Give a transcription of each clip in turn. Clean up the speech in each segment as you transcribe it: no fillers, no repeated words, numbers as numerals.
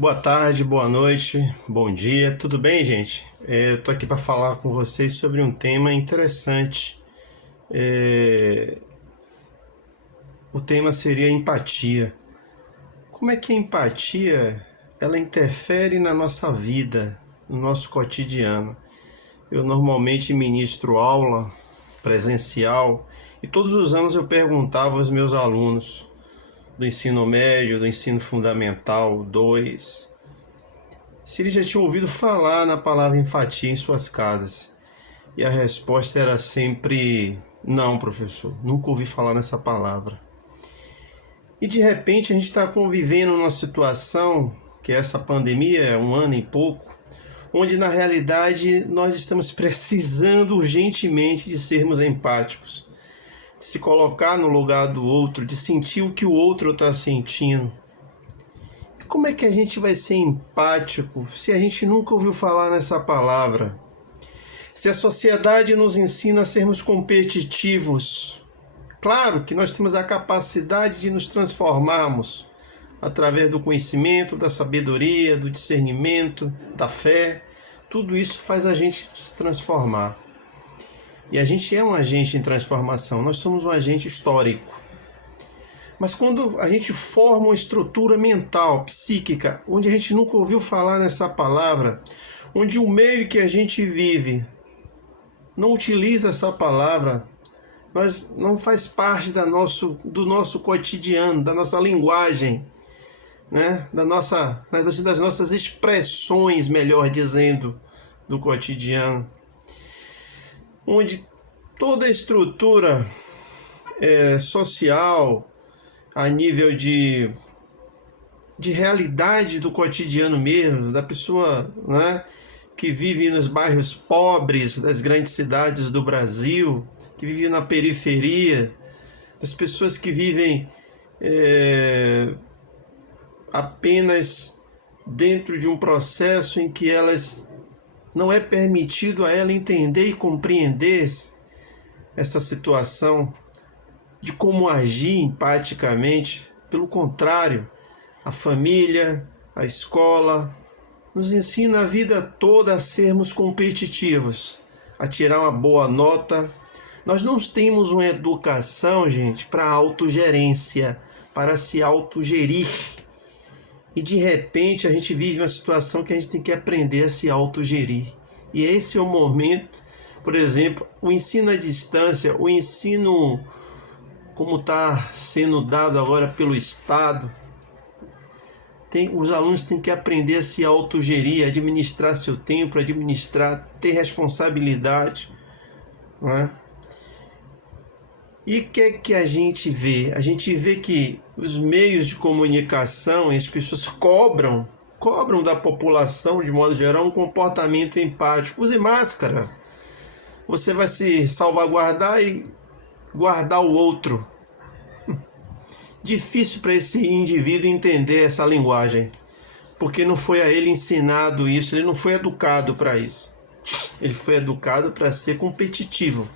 Boa tarde, boa noite, bom dia, tudo bem, gente? Eu tô aqui para falar com vocês sobre um tema interessante. O tema seria empatia. Como é que a empatia ela interfere na nossa vida, no nosso cotidiano? Eu normalmente ministro aula presencial e todos os anos eu perguntava aos meus alunos do ensino médio, do ensino fundamental 2, se eles já tinham ouvido falar na palavra empatia em suas casas. E a resposta era sempre: não, professor, nunca ouvi falar nessa palavra. E de repente a gente está convivendo numa situação, que é essa pandemia, 1 ano e pouco, onde na realidade nós estamos precisando urgentemente de sermos empáticos, de se colocar no lugar do outro, de sentir o que o outro está sentindo. E como é que a gente vai ser empático se a gente nunca ouviu falar nessa palavra? Se a sociedade nos ensina a sermos competitivos, claro que nós temos a capacidade de nos transformarmos através do conhecimento, da sabedoria, do discernimento, da fé. Tudo isso faz a gente se transformar. E a gente é um agente em transformação, nós somos um agente histórico. Mas quando a gente forma uma estrutura mental, psíquica, onde a gente nunca ouviu falar nessa palavra, onde o meio que a gente vive não utiliza essa palavra, nós não faz parte do nosso cotidiano, da nossa linguagem, né? Das nossas expressões, melhor dizendo, do cotidiano, onde toda a estrutura social, a nível de realidade do cotidiano mesmo, da pessoa, né, que vive nos bairros pobres das grandes cidades do Brasil, que vive na periferia, das pessoas que vivem apenas dentro de um processo em que elas não é permitido a ela entender e compreender essa situação de como agir empaticamente. Pelo contrário, a família, a escola, nos ensina a vida toda a sermos competitivos, a tirar uma boa nota. Nós não temos uma educação, gente, para autogerência, para se autogerir. E de repente a gente vive uma situação que a gente tem que aprender a se autogerir. E esse é o momento, por exemplo, o ensino à distância, o ensino como está sendo dado agora pelo Estado, os alunos têm que aprender a se autogerir, administrar seu tempo, ter responsabilidade, não é? E o que é que a gente vê? A gente vê que os meios de comunicação e as pessoas cobram da população, de modo geral, um comportamento empático. Use máscara. Você vai se salvaguardar e guardar o outro. Difícil para esse indivíduo entender essa linguagem, porque não foi a ele ensinado isso, ele não foi educado para isso. Ele foi educado para ser competitivo,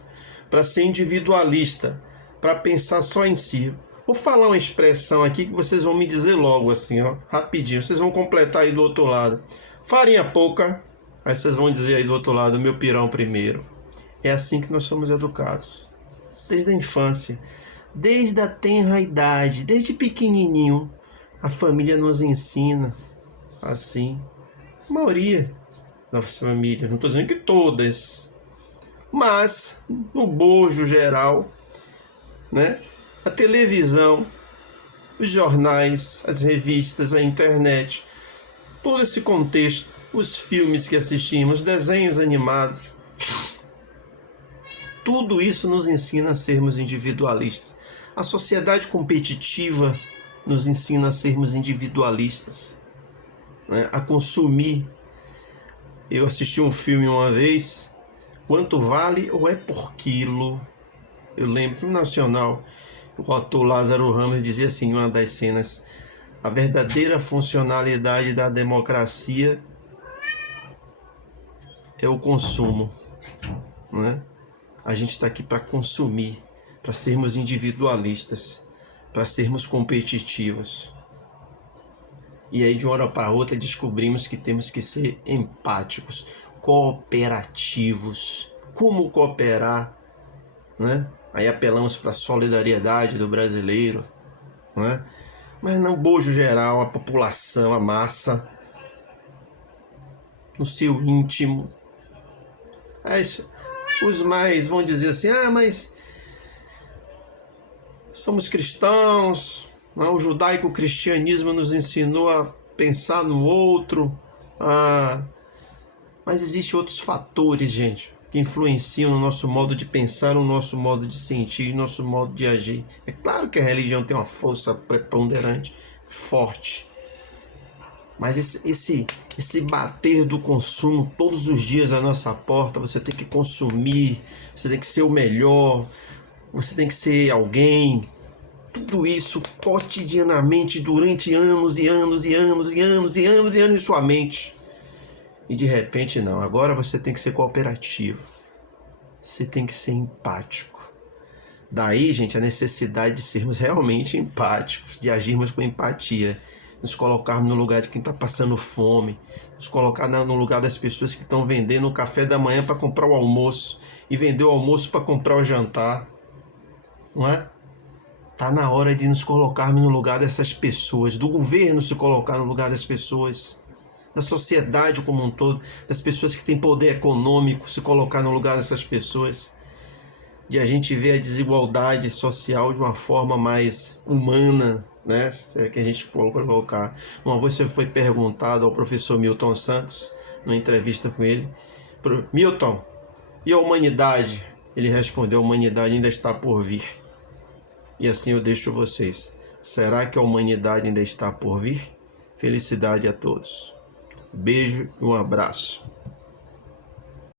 para ser individualista, para pensar só em si. Vou falar uma expressão aqui que vocês vão me dizer logo assim, ó, rapidinho. Vocês vão completar aí do outro lado. Farinha pouca, aí vocês vão dizer aí do outro lado, meu pirão primeiro. É assim que nós somos educados, desde a infância. Desde a tenra idade, desde pequenininho, a família nos ensina assim. A maioria das famílias, não estou dizendo que todas, mas no bojo geral, né? A televisão, os jornais, as revistas, a internet, todo esse contexto, os filmes que assistimos, os desenhos animados, tudo isso nos ensina a sermos individualistas. A sociedade competitiva nos ensina a sermos individualistas, né? A consumir. Eu assisti um filme uma vez, Quanto Vale ou É por Quilo? Eu lembro, filme nacional. O ator Lázaro Ramos dizia assim em uma das cenas: a verdadeira funcionalidade da democracia é o consumo, né? A gente está aqui para consumir, para sermos individualistas, para sermos competitivos. E aí de uma hora para outra descobrimos que temos que ser empáticos, cooperativos. Como cooperar, né? Aí apelamos para a solidariedade do brasileiro, né? Mas no bojo geral, a população, a massa, no seu íntimo, os mais vão dizer assim, mas somos cristãos, o judaico-cristianismo nos ensinou a pensar no outro, mas existem outros fatores, gente, que influenciam no nosso modo de pensar, no nosso modo de sentir, no nosso modo de agir. É claro que a religião tem uma força preponderante, forte, mas esse bater do consumo todos os dias à nossa porta, você tem que consumir, você tem que ser o melhor, você tem que ser alguém, tudo isso cotidianamente durante anos e anos e anos e anos e anos e anos em sua mente. E de repente não, agora você tem que ser cooperativo, você tem que ser empático. Daí, gente, a necessidade de sermos realmente empáticos, de agirmos com empatia, nos colocarmos no lugar de quem está passando fome, nos colocar no lugar das pessoas que estão vendendo o café da manhã para comprar o almoço e vender o almoço para comprar o jantar, não é? Tá na hora de nos colocarmos no lugar dessas pessoas, do governo se colocar no lugar das pessoas, da sociedade como um todo, das pessoas que têm poder econômico, se colocar no lugar dessas pessoas, de a gente ver a desigualdade social de uma forma mais humana, né? Que a gente pode colocar. Uma vez você foi perguntado ao professor Milton Santos, numa entrevista com ele, Milton, e a humanidade? Ele respondeu, a humanidade ainda está por vir. E assim eu deixo vocês. Será que a humanidade ainda está por vir? Felicidade a todos. Beijo e um abraço.